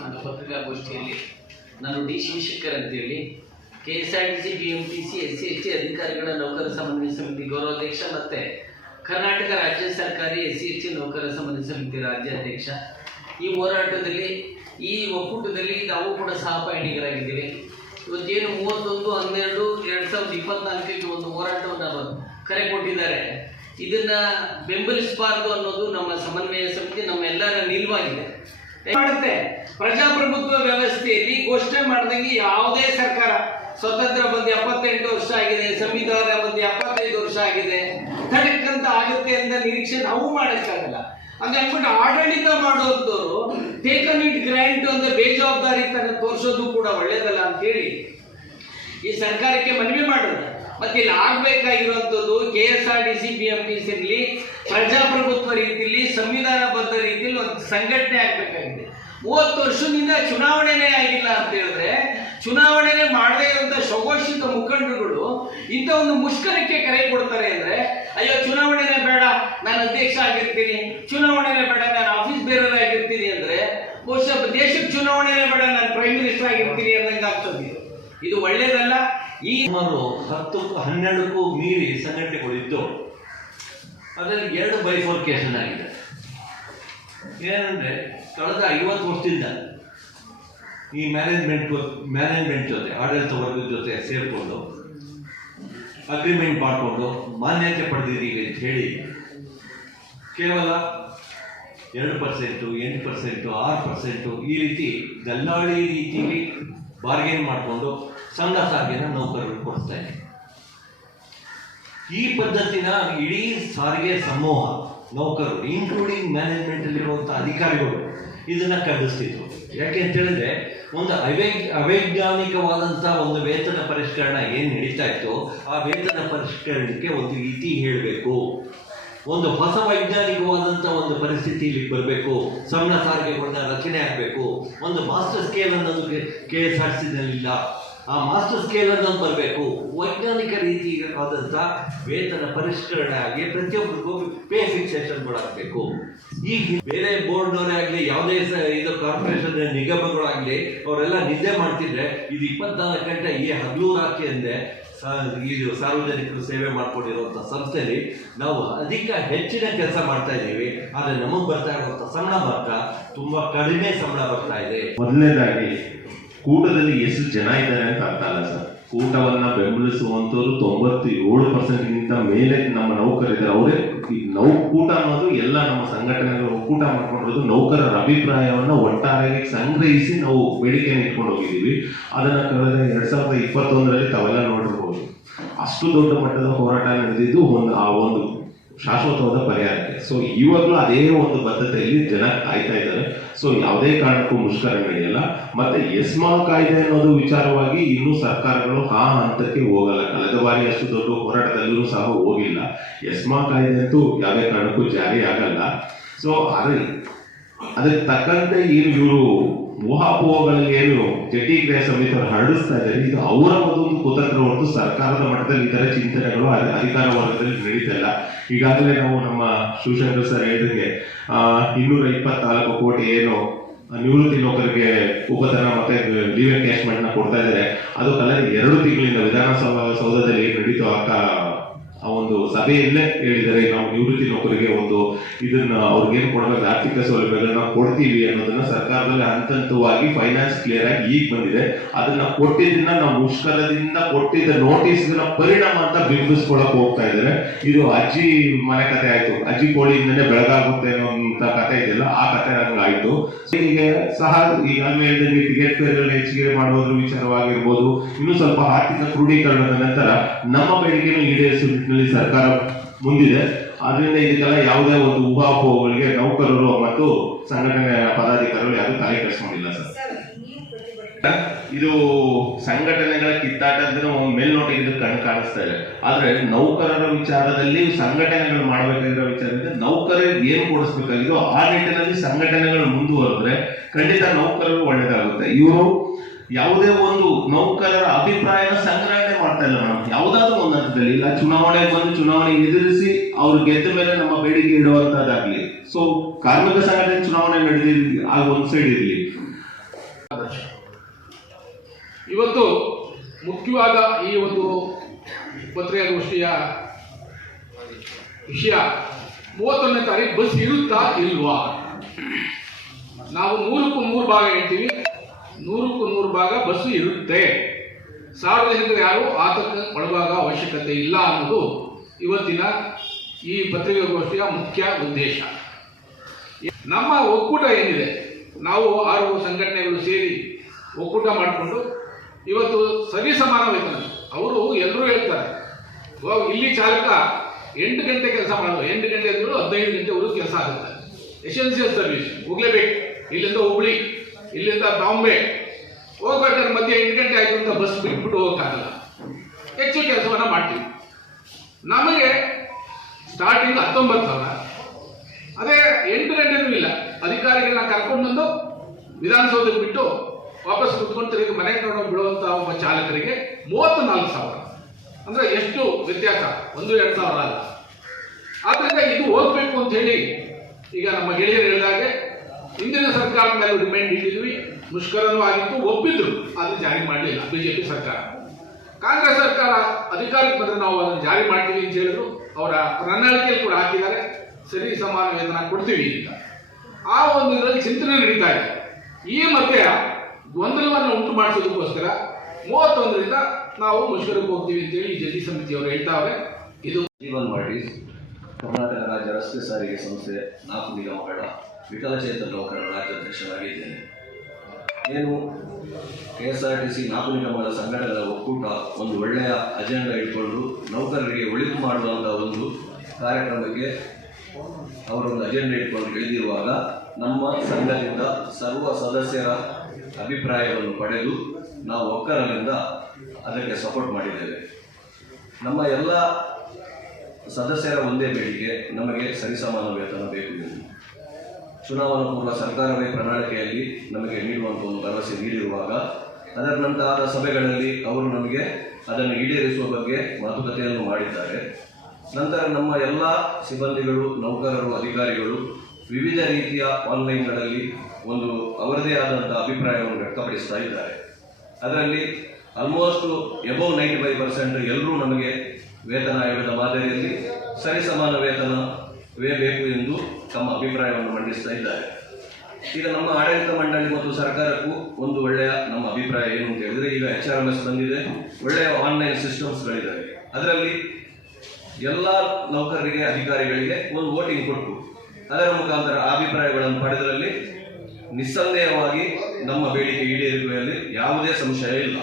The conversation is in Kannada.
ನನ್ನ ಪತ್ರಿಕಾಗೋಷ್ಠಿಯಲ್ಲಿ, ನಾನು ಡಿ ಶಿವಶಂಕರ್ ಅಂತೇಳಿ K S R T C B M T C S C S T ಅಧಿಕಾರಿಗಳ ನೌಕರ ಸಮನ್ವಯ ಸಮಿತಿ ಗೌರವಾಧ್ಯಕ್ಷ ಮತ್ತು ಕರ್ನಾಟಕ ರಾಜ್ಯ ಸರ್ಕಾರಿ ಎಸ್ ಸಿ ಎಸ್ ಟಿ ನೌಕರ ಸಮನ್ವಯ ಸಮಿತಿ ರಾಜ್ಯಾಧ್ಯಕ್ಷ ಈ ಹೋರಾಟದಲ್ಲಿ, ಈ ಒಕ್ಕೂಟದಲ್ಲಿ ನಾವು ಕೂಡ ಸಹಪಯಣಿಗರಾಗಿದ್ದೀವಿ ಇವತ್ತೇನು ಮೂವತ್ತೊಂದು, ಹನ್ನೆರಡು, ಎರಡು ಸಾವಿರದ ಇಪ್ಪತ್ನಾಲ್ಕಕ್ಕೆ ಒಂದು ಹೋರಾಟವನ್ನು ಕರೆ ಕೊಟ್ಟಿದ್ದಾರೆ ಇದನ್ನು ಬೆಂಬಲಿಸಬಾರ್ದು ಅನ್ನೋದು ನಮ್ಮ ಸಮನ್ವಯ ಸಮಿತಿ, ನಮ್ಮ ಎಲ್ಲರ ನಿಲುವಾಗಿದೆ. ಮಾಡುತ್ತೆ ಪ್ರಜಾಪ್ರಭುತ್ವ ವ್ಯವಸ್ಥೆಯಲ್ಲಿ ಘೋಷಣೆ ಮಾಡ್ದಂಗೆ ಯಾವುದೇ ಸರ್ಕಾರ ಸ್ವತಂತ್ರ ಬಂದು ಎಪ್ಪತ್ತೆಂಟು ವರ್ಷ ಆಗಿದೆ, ಸಂವಿಧಾನ ಬಂದು ಎಪ್ಪತ್ತೈದು ವರ್ಷ ಆಗಿದೆ ತಡಕ್ಕಂತ ಆಗುತ್ತೆ ಅಂತ ನಿರೀಕ್ಷೆ ನಾವು ಮಾಡೋಕ್ಕಾಗಲ್ಲ. ಹಂಗನ್ಬಿಟ್ಟು ಆಡಳಿತ ಮಾಡುವಂಥವ್ರು ಟೇಕನ್ ಇಟ್ ಗ್ರ್ಯಾಂಟ್ ಅಂತ ಬೇಜವಾಬ್ದಾರಿತನ ತೋರಿಸೋದು ಕೂಡ ಒಳ್ಳೇದಲ್ಲ ಅಂತೇಳಿ ಈ ಸರ್ಕಾರಕ್ಕೆ ಮನವಿ ಮಾಡೋದು. ಮತ್ತೆ ಇಲ್ಲಿ ಆಗ್ಬೇಕಾಗಿರುವಂಥದ್ದು K S R D C B M T C ಇರಲಿ ಪ್ರಜಾಪ್ರಭುತ್ವ ರೀತಿಯಲ್ಲಿ ಸಂವಿಧಾನಬದ್ಧ ರೀತಿಯಲ್ಲಿ ಒಂದು ಸಂಘಟನೆ ಮೂವತ್ತು ವರ್ಷದಿಂದ ಚುನಾವಣೆನೇ ಆಗಿಲ್ಲ ಅಂತ ಹೇಳಿದ್ರೆ, ಚುನಾವಣೆನೇ ಮಾಡದೇ ಇರುವಂತ ಸ್ವಘೋಷಿತ ಮುಖಂಡರುಗಳು ಇಂಥ ಒಂದು ಮುಷ್ಕರಕ್ಕೆ ಕರೆ ಕೊಡ್ತಾರೆ ಅಂದ್ರೆ, ಅಯ್ಯೋ, ಚುನಾವಣೆನೇ ಬೇಡ, ನಾನು ಅಧ್ಯಕ್ಷ ಆಗಿರ್ತೀನಿ. ಚುನಾವಣೆನೇ ಬೇಡ, ನಾನು ಆಫೀಸ್ ಬೇರೆ ಆಗಿರ್ತೀನಿ ಅಂದ್ರೆ, ಬಹುಶಃ ದೇಶಕ್ಕೆ ಚುನಾವಣೆನೇ ಬೇಡ, ನಾನು ಪ್ರೈಮ್ ಮಿನಿಸ್ಟರ್ ಆಗಿರ್ತೀನಿ ಅನ್ನಂಗೆ ಆಗ್ತದೆ. ಇದು. ಒಳ್ಳೇದಲ್ಲ. ಈ ಸುಮಾರು ಹತ್ತು, ಹನ್ನೆರಡಕ್ಕೂ ಮೀರಿ ಸಂಘಟನೆಗಳಿದ್ದು, ಅದರಲ್ಲಿ ಎರಡು ಬೈಫೋರ್ಕೇಶನ್ ಆಗಿದೆ ಏನಂದ್ರೆ ಕಳೆದ ಐವತ್ತು ವರ್ಷದಿಂದ ಈ ಮ್ಯಾನೇಜ್ಮೆಂಟ್ ಮ್ಯಾನೇಜ್ಮೆಂಟ್ ಜೊತೆ, ಆಡಳಿತ ವರ್ಗದ ಜೊತೆ ಸೇರಿಕೊಂಡು ಅಗ್ರಿಮೆಂಟ್ ಮಾಡಿಕೊಂಡು ಮಾನ್ಯತೆ ಪಡೆದಿದ್ದೀವಿ ಅಂತ ಹೇಳಿ ಕೇವಲ ಎರಡು ಪರ್ಸೆಂಟು ಎಂಟು ಪರ್ಸೆಂಟು ಆರು ಪರ್ಸೆಂಟು ಈ ರೀತಿ ದಲ್ಲಾಳಿ ರೀತಿಯಲ್ಲಿ ಬಾರ್ಗೇನ್ ಮಾಡಿಕೊಂಡು ಸಣ್ಣ ಸಾರಿಗೆನ ನೌಕರರು ಕೊಡ್ತಾ ಇದೆ ಈ ಪದ್ಧತಿನ ಇಡೀ ಸಾರಿಗೆ ಸಮೂಹ ನೌಕರರು ಇನ್ಕ್ಲೂಡಿಂಗ್ ಮ್ಯಾನೇಜ್ಮೆಂಟಲ್ಲಿರುವಂಥ ಅಧಿಕಾರಿಗಳು ಇದನ್ನ ಖಂಡಿಸ್ತಿದ್ರು ಯಾಕೆ ಅಂತ ಹೇಳಿದ್ರೆ ಒಂದು ಅವೈ ಅವೈಜ್ಞಾನಿಕವಾದಂಥ ಒಂದು ವೇತನ ಪರಿಷ್ಕರಣ ಏನು ನಡೀತಾ ಇತ್ತು ಆ ವೇತನ ಪರಿಷ್ಕರಣಕ್ಕೆ ಒಂದು ಇತಿ ಹೇಳಬೇಕು ಒಂದು ಹೊಸ ವೈಜ್ಞಾನಿಕವಾದಂಥ ಒಂದು ಪರಿಸ್ಥಿತಿ ಇಲ್ಲಿ ಬರಬೇಕು ಸಣ್ಣ ಸಾರಿಗೆಗಳನ್ನ ರಚನೆ ಆಗಬೇಕು ಒಂದು ಮಾಸ್ಟರ್ ಸ್ಕೇಲ್ ಅನ್ನೋದು ಕೆ ಎಸ್ ಆರ್ ಸಿನಲ್ಲಿಲ್ಲ ಆ ಮಾಸ್ಟರ್ ಸ್ಕೇಲ್ ಅನ್ನೋದು ಬರಬೇಕು. ವೈಜ್ಞಾನಿಕ ರೀತಿಯಾದಂಥ ವೇತನ ಪರಿಷ್ಕರಣೆ ಆಗಿ ಪ್ರತಿಯೊಬ್ಬರಿಗೂ ಪೇ ಫಿಕ್ಸೇಷನ್ಗಳಾಗಬೇಕು ಈಗ ಬೇರೆ ಬೋರ್ಡ್ನವರೇ ಆಗಲಿ, ಯಾವುದೇ ಇದು ಕಾರ್ಪೊರೇಷನ್ ನಿಗಮಗಳಾಗಲಿ ಅವರೆಲ್ಲ ನಿದ್ದೆ ಮಾಡ್ತಿದ್ರೆ ಇದು ಇಪ್ಪತ್ನಾಲ್ಕು ಗಂಟೆ ಈ ಹಗಲು ರಾತ್ರಿ ಅಂದರೆ ಇದು ಸಾರ್ವಜನಿಕರು ಸೇವೆ ಮಾಡ್ಕೊಂಡಿರುವಂಥ ಸಂಸ್ಥೆಯಲ್ಲಿ ನಾವು ಅಧಿಕ ಹೆಚ್ಚಿನ ಕೆಲಸ ಮಾಡ್ತಾ ಇದ್ದೀವಿ. ಆದರೆ ನಮಗೆ ಬರ್ತಾ ಇರುವಂಥ ಸಂಬಳ ಮಾತ್ರ ತುಂಬಾ ಕಡಿಮೆ ಸಂಬಳ ಬರ್ತಾ ಇದೆ. ಮೊದಲನೇದಾಗಿ ಕೂಟದಲ್ಲಿ ಎಷ್ಟು ಜನ ಇದ್ದಾರೆ ಅಂತ ಅರ್ಥ ಅಲ್ಲ ಸರ್. ಕೂಟವನ್ನ ಬೆಂಬಲಿಸುವಂತವ್ರು ತೊಂಬತ್ತು ಏಳು ಪರ್ಸೆಂಟ್ಗಿಂತ ಮೇಲೆ ನಮ್ಮ ನೌಕರಿದ್ದಾರೆ ಅವರೇ ಈ ನೌ ಕೂಟ ಅನ್ನೋದು ಎಲ್ಲ ನಮ್ಮ ಸಂಘಟನೆಗಳು ಒಕ್ಕೂಟ ಮಾಡ್ಕೊಂಡಿರೋದು ನೌಕರರ ಅಭಿಪ್ರಾಯವನ್ನ ಒಟ್ಟಾರೆಯಾಗಿ ಸಂಗ್ರಹಿಸಿ ನಾವು ಬೇಡಿಕೆಯನ್ನು ಇಟ್ಕೊಂಡು ಹೋಗಿದ್ದೀವಿ. ಅದನ್ನ ಕಳೆದ ಎರಡ್ ಸಾವಿರದ ಇಪ್ಪತ್ತೊಂದರಲ್ಲಿ ತಾವೆಲ್ಲ ನೋಡಿರ್ಬೋದು. ಅಷ್ಟು ದೊಡ್ಡ ಮಟ್ಟದ ಹೋರಾಟ ನಡೆದಿದ್ದು ಒಂದು ಆ ಒಂದು ಶಾಶ್ವತವಾದ ಪರಿಹಾರಕ್ಕೆ ಸೊ ಇವಾಗಲೂ ಅದೇ ಒಂದು ಬದ್ಧತೆಯಲ್ಲಿ ಜನ ಕಾಯ್ತಾ ಇದ್ದಾರೆ. ಸೊ ಯಾವುದೇ ಕಾರಣಕ್ಕೂ ಮುಷ್ಕರ ನಡೆಯಲ್ಲ ಮತ್ತೆ ಎಸ್ಮಾ ಕಾಯ್ದೆ ಅನ್ನೋದು ವಿಚಾರವಾಗಿ ಇನ್ನೂ ಸರ್ಕಾರಗಳು ಆ ಹಂತಕ್ಕೆ ಹೋಗಲ್ಲ. ಕಳೆದ ಬಾರಿ ಅಷ್ಟು ದೊಡ್ಡ ಹೋರಾಟದಲ್ಲೂ ಸಹ ಹೋಗಿಲ್ಲ. ಎಸ್ಮಾ ಕಾಯ್ದೆ ಅಂತೂ ಯಾವುದೇ ಕಾರಣಕ್ಕೂ ಜಾರಿ ಆಗಲ್ಲ. ಸೊ ಅದೇ ಅದಕ್ಕೆ ತಕ್ಕಂತೆ ಏನು ಇವರು ಊಹಾಪೋಹಗಳಲ್ಲಿ ಏನು ಜಟಿ ಗೃಹ ಸಮಿತಿಯವರು ಹರಡಿಸ್ತಾ ಇದ್ದಾರೆ. ಇದು ಅವರ ಒಂದು ಕುತಂತ್ರ ಹೊರತು ಸರ್ಕಾರದ ಮಟ್ಟದಲ್ಲಿ ಇತರ ಚಿಂತನೆಗಳು ಅಧಿ- ಅಧಿಕಾರ ವರ್ಗದಲ್ಲಿ ನಡೀತಾ ಇಲ್ಲ ಈಗಾಗಲೇ ನಾವು ನಮ್ಮ ಶಿವಶಂಕರ್ ಸರ್ ಹೇಳಿದಂಗೆ ಇನ್ನೂರ ಇಪ್ಪತ್ನಾಲ್ಕು ಕೋಟಿ ಏನು ನಿವೃತ್ತಿ ನೌಕರಿಗೆ ಉಪತನ ಮತ್ತೆ ಲೀವ್ ಎನ್ಕ್ಯಾಶ್ಮೆಂಟ್ನ ಕೊಡ್ತಾ ಇದ್ದಾರೆ. ಅದು ಕಳೆದ ಎರಡು ತಿಂಗಳಿಂದ ವಿಧಾನಸಭಾ ಸೌಧದಲ್ಲಿ ನಡೀತು ಆ ಕ- ಆ ಒಂದು ಸಭೆಯಲ್ಲೇ ಹೇಳಿದ್ದಾರೆ ನಾವು ನಿವೃತ್ತಿ ನೌಕರಿಗೆ ಒಂದು ಇದನ್ನ ಅವ್ರಿಗೇನು ಕೊಡಬೇಕು ಆರ್ಥಿಕ ಸೌಲಭ್ಯಗಳನ್ನ ಕೊಡ್ತೀವಿ ಅನ್ನೋದನ್ನ ಸರ್ಕಾರದಲ್ಲಿ ಹಂತ ಹಂತವಾಗಿ ಫೈನಾನ್ಸ್ ಕ್ಲಿಯರ್ ಆಗಿ ಈಗ ಬಂದಿದೆ. ಅದನ್ನ ಕೊಟ್ಟಿದ್ದನ್ನ ನಾವು ಮುಷ್ಕರದಿಂದ ಕೊಟ್ಟಿದ್ದ ನೋಟಿಸ್ ಪರಿಣಾಮ ಅಂತ ಬಿಂಬಿಸ್ಕೊಳಕ್ ಹೋಗ್ತಾ ಇದ್ದಾರೆ. ಇದು ಅಜ್ಜಿ ಮನೆ ಕತೆ ಆಯ್ತು. ಅಜ್ಜಿ ಕೋಳಿಯಿಂದನೇ ಬೆಳಗಾಗುತ್ತೆ ಅನ್ನೋಂತ ಕತೆ ಇದೆಯಲ್ಲ, ಆ ಕತೆ ನಂಗೆ ಆಯ್ತು. ಹೀಗೆ ಸಹ ಹೇಳಿದಂಗೆ ಟಿಕೆಟ್ ಫೇರ್ಗಳನ್ನ ಹೆಚ್ಚಿಗೆ ಮಾಡುವುದ್ರ ವಿಚಾರವಾಗಿರ್ಬೋದು. ಇನ್ನು ಸ್ವಲ್ಪ ಆರ್ಥಿಕ ಕ್ರೋಢೀಕರಣದ ನಂತರ ನಮ್ಮ ಬೇಡಿಕೆಯನ್ನು ಈಡೇರಿಸುವ ನಿಟ್ಟಿನಲ್ಲಿ ಸರ್ಕಾರ ಮುಂದಿದೆ. ಆದ್ರಿಂದ ಇದಕ್ಕೆಲ್ಲ ಯಾವುದೇ ಒಂದು ಊಹಾಪೋಹಗಳಿಗೆ ನೌಕರರು ಮತ್ತು ಸಂಘಟನೆ ಪದಾಧಿಕಾರಿಗಳು ಯಾರು ತಲೆ ಕೆಡಿಸ್ಕೊಂಡಿಲ್ಲ ಸರ್. ಇದು ಸಂಘಟನೆಗಳ ಕಿತ್ತಾಟ ಮೇಲ್ನೋಟಕ್ಕೆ ಇದು ಕಣ್ಣು ಕಾಣಿಸ್ತಾ ಇದೆ. ಆದ್ರೆ ನೌಕರರ ವಿಚಾರದಲ್ಲಿ ಸಂಘಟನೆಗಳು ಮಾಡಬೇಕಾಗಿರೋ ವಿಚಾರದಿಂದ ನೌಕರರಿಗೆ ಏನ್ ಕೊಡಿಸ್ಬೇಕಾಗಿದೋ ಆ ನಿಟ್ಟಿನಲ್ಲಿ ಸಂಘಟನೆಗಳು ಮುಂದುವರೆದ್ರೆ ಖಂಡಿತ ನೌಕರರು ಒಳ್ಳೇದಾಗುತ್ತೆ. ಇವರು ಯಾವುದೇ ಒಂದು ನೌಕರರ ಅಭಿಪ್ರಾಯನ ಸಂಗ್ರಹಣೆ ಮಾಡ್ತಾ ಇಲ್ಲ ಮೇಡಮ್. ಯಾವುದಾದ್ರೂ ಒಂದು ಹಂತದಲ್ಲಿ, ಇಲ್ಲ ಚುನಾವಣೆ ಬಂದು ಚುನಾವಣೆ ಎದುರಿಸಿ ಅವ್ರು ಗೆದ್ದ ಮೇಲೆ ನಮ್ಮ ಬೇಡಿಕೆ ಇಡುವಂತದ್ದಾಗ್ಲಿ. ಸೊ ಕಾರ್ಮಿಕ ಸಂಘಟನೆ ಚುನಾವಣೆ ನಡೆದಿರ್ಲಿ ಆಗ ಒಂದ್ ಸೈಡ್ ಇರಲಿ. ಇವತ್ತು ಮುಖ್ಯವಾದ ಈ ಒಂದು ಪತ್ರಿಕಾಗೋಷ್ಠಿಯ ವಿಷಯ ಮೂವತ್ತೊಂದನೇ ತಾರೀಕು ಬಸ್ ಇರುತ್ತಾ ಇಲ್ವಾ? ನಾವು ನೂರಕ್ಕೂ ಮೂರು ಭಾಗ ಹೇಳ್ತೀವಿ. ನೂರಕ್ಕೂ ನೂರು ಭಾಗ ಬಸ್ಸು ಇರುತ್ತೆ. ಸಾರ್ವಜನಿಕರು ಯಾರು ಆತಂಕ ಒಳಗಾಗ ಅವಶ್ಯಕತೆ ಇಲ್ಲ ಅನ್ನೋದು ಇವತ್ತಿನ ಈ ಪತ್ರಿಕಾಗೋಷ್ಠಿಯ ಮುಖ್ಯ ಉದ್ದೇಶ. ನಮ್ಮ ಒಕ್ಕೂಟ ಏನಿದೆ? ನಾವು ಆರು ಸಂಘಟನೆಗಳು ಸೇರಿ ಒಕ್ಕೂಟ ಮಾಡಿಕೊಂಡು ಇವತ್ತು ಸರಿ ಸಮಾನ ಅವರು ಎಲ್ಲರೂ ಹೇಳ್ತಾರೆ ಇಲ್ಲಿ ಚಾಲಕ ಎಂಟು ಗಂಟೆ ಕೆಲಸ ಮಾಡೋದು ಎಂಟು ಗಂಟೆ ಅಂದ್ರೂ ಹದಿನೈದು ಗಂಟೆವರೆಗೂ ಕೆಲಸ ಆಗುತ್ತೆ. ಎಸೆನ್ಷಿಯಲ್ ಸರ್ವಿಸ್, ಹೋಗ್ಲೇಬೇಕು. ಇಲ್ಲಿಂದ ಹುಬ್ಳಿ, ಇಲ್ಲಿಂದ ಬಾಂಬೆ ಹೋಗ್ಬೇಕಾದ್ರೆ ಮಧ್ಯೆ ಎಂಟು ಗಂಟೆ ಆಯಿತು ಅಂತ ಬಸ್ ಬಿಟ್ಬಿಟ್ಟು ಹೋಗೋಕ್ಕಾಗಲ್ಲ ಹೆಚ್ಚು ಕೆಲಸವನ್ನು ಮಾಡ್ತೀವಿ. ನಮಗೆ ಸ್ಟಾರ್ಟಿಂಗ್ ಹತ್ತೊಂಬತ್ತು ಸಾವಿರ. ಅದೇ ಎಂಟು ಗಂಟೆನೂ ಇಲ್ಲ. ಅಧಿಕಾರಿಗಳನ್ನ ಕರ್ಕೊಂಡು ಬಂದು ವಿಧಾನಸೌಧಕ್ಕೆ ಬಿಟ್ಟು ವಾಪಸ್ ಕುತ್ಕೊಂಡು ತಿರುಗಿ ಮನೆ ತಗೊಂಡು ಬಿಡುವಂಥ ಒಬ್ಬ ಚಾಲಕರಿಗೆ ಮೂವತ್ತು ನಾಲ್ಕು ಸಾವಿರ. ಅಂದರೆ ಎಷ್ಟು ವ್ಯತ್ಯಾಸ? ಒಂದು, ಎರಡು ಸಾವಿರ ಅಲ್ಲ. ಆದ್ದರಿಂದ ಇದು ಹೋಗ್ಬೇಕು ಅಂತ ಹೇಳಿ ಈಗ ನಮ್ಮ ಗೆಳೆಯರು ಹೇಳಿದಾಗೆ ಹಿಂದಿನ ಸರ್ಕಾರದ ಮೇಲೆ ಡಿಮ್ಯಾಂಡ್ ಇಟ್ಟಿದ್ವಿ ಮುಷ್ಕರನೂ ಆಗಿತ್ತು, ಒಪ್ಪಿದ್ರು. ಅದು ಜಾರಿ ಮಾಡಲಿಲ್ಲ ಬಿಜೆಪಿ ಸರ್ಕಾರ. ಕಾಂಗ್ರೆಸ್ ಸರ್ಕಾರ ಅಧಿಕಾರಕ್ಕೆ ಬಂದರೆ ನಾವು ಅದನ್ನು ಜಾರಿ ಮಾಡ್ತೀವಿ ಅಂತ ಹೇಳಿದ್ರು. ಅವರ ಪ್ರಣಾಳಿಕೆಯಲ್ಲಿ ಕೂಡ ಹಾಕಿದ್ದಾರೆ. ಸರಿ, ಸಮಾನ ವೇತನ ಕೊಡ್ತೀವಿ ಅಂತ. ಆ ಒಂದು ಇದರಲ್ಲಿ ಚಿಂತನೆ ನಡೀತಾ ಇದೆ. ಈ ಮಧ್ಯೆ ಗೊಂದಲವನ್ನು ಉಂಟು ಮಾಡಿಸೋದಕ್ಕೋಸ್ಕರ ಮೂವತ್ತೊಂದರಿಂದ ನಾವು ಮುಷ್ಕರಕ್ಕೆ ಹೋಗ್ತೀವಿ ಅಂತೇಳಿ ಜಂಟಿ ಸಮಿತಿಯವರು ಹೇಳ್ತಾವೆ ಇದು ಜೀವನ್ ಮಾಡಿ ಕರ್ನಾಟಕ ರಾಜ್ಯ ರಸ್ತೆ ಸಾರಿಗೆ ಸಂಸ್ಥೆ ನಾಲ್ಕು ನಿಗಮಗಳ ವಿಕಲಚೇತನ ನೌಕರರ ರಾಜ್ಯಾಧ್ಯಕ್ಷರಾಗಿದ್ದೇನೆ ಏನು? K S R T C ನಾಲ್ಕು ನಿಗಮಗಳ ಸಂಘಟನೆಗಳ ಒಕ್ಕೂಟ ಒಂದು ಒಳ್ಳೆಯ ಅಜೆಂಡಾ ಇಟ್ಕೊಂಡು ನೌಕರರಿಗೆ ಒಳಿತು ಮಾಡುವಂಥ ಒಂದು ಕಾರ್ಯಕ್ರಮಕ್ಕೆ ಅವರೊಂದು ಅಜೆಂಡಾ ಇಟ್ಕೊಂಡು ಇಳಿದಿರುವಾಗ ನಮ್ಮ ಸಂಘದಿಂದ ಸರ್ವ ಸದಸ್ಯರ ಅಭಿಪ್ರಾಯವನ್ನು ಪಡೆದು ನಾವು ಒಕ್ಕರಲಿಂದ ಅದಕ್ಕೆ ಸಪೋರ್ಟ್ ಮಾಡಿದ್ದೇವೆ. ನಮ್ಮ ಎಲ್ಲ ಸದಸ್ಯರ ಒಂದೇ ಬೇಡಿಕೆ, ನಮಗೆ ಸರಿಸಮಾನ ವೇತನ ಬೇಕು ಚುನಾವಣಾ ಪೂರ್ವ ಸರ್ಕಾರವೇ ಪ್ರಣಾಳಿಕೆಯಲ್ಲಿ ನಮಗೆ ನೀಡುವಂಥ ಒಂದು ಭರವಸೆ ನೀಡಿರುವಾಗ ಅದರ ನಂತರ ಸಭೆಗಳಲ್ಲಿ ಅವರು ನಮಗೆ ಅದನ್ನು ಈಡೇರಿಸುವ ಬಗ್ಗೆ ಮಾತುಕತೆಯನ್ನು ಮಾಡಿದ್ದಾರೆ. ನಂತರ ನಮ್ಮ ಎಲ್ಲ ಸಿಬ್ಬಂದಿಗಳು, ನೌಕರರು, ಅಧಿಕಾರಿಗಳು ವಿವಿಧ ರೀತಿಯ ಆನ್ಲೈನ್ಗಳಲ್ಲಿ ಒಂದು ಅವರದೇ ಆದಂಥ ಅಭಿಪ್ರಾಯವನ್ನು ವ್ಯಕ್ತಪಡಿಸ್ತಾ ಇದ್ದಾರೆ. ಅದರಲ್ಲಿ almost above ninety five percent ಎಲ್ಲರೂ ನಮಗೆ ವೇತನ ಆಯೋಗದ ಮಾದರಿಯಲ್ಲಿ ಸರಿಸಮಾನ ವೇತನವೇ ಬೇಕು ಎಂದು ತಮ್ಮ ಅಭಿಪ್ರಾಯವನ್ನು ಮಂಡಿಸ್ತಾ ಇದ್ದಾರೆ. ಈಗ ನಮ್ಮ ಆಡಳಿತ ಮಂಡಳಿ ಮತ್ತು ಸರ್ಕಾರಕ್ಕೂ ಒಂದು ಒಳ್ಳೆಯ ನಮ್ಮ ಅಭಿಪ್ರಾಯ ಏನು ಅಂತ ಹೇಳಿದ್ರೆ, ಈಗ ಎಚ್ ಆರ್ ಎಂ ಎಸ್ ಬಂದಿದೆ, ಒಳ್ಳೆಯ ಆನ್ಲೈನ್ ಸಿಸ್ಟಮ್ಸ್ಗಳಿದ್ದಾವೆ ಅದರಲ್ಲಿ ಎಲ್ಲ ನೌಕರರಿಗೆ, ಅಧಿಕಾರಿಗಳಿಗೆ ಒಂದು ವೋಟಿಂಗ್ ಕೊಟ್ಟು, ಅದರ ಮುಖಾಂತರ ಅಭಿಪ್ರಾಯಗಳನ್ನು ಪಡೆದರಲ್ಲಿ ನಿಸ್ಸಂದೇಹವಾಗಿ ನಮ್ಮ ಬೇಡಿಕೆ ಈಡೇರಿಕೆಯಲ್ಲಿ ಯಾವುದೇ ಸಂಶಯ ಇಲ್ಲ.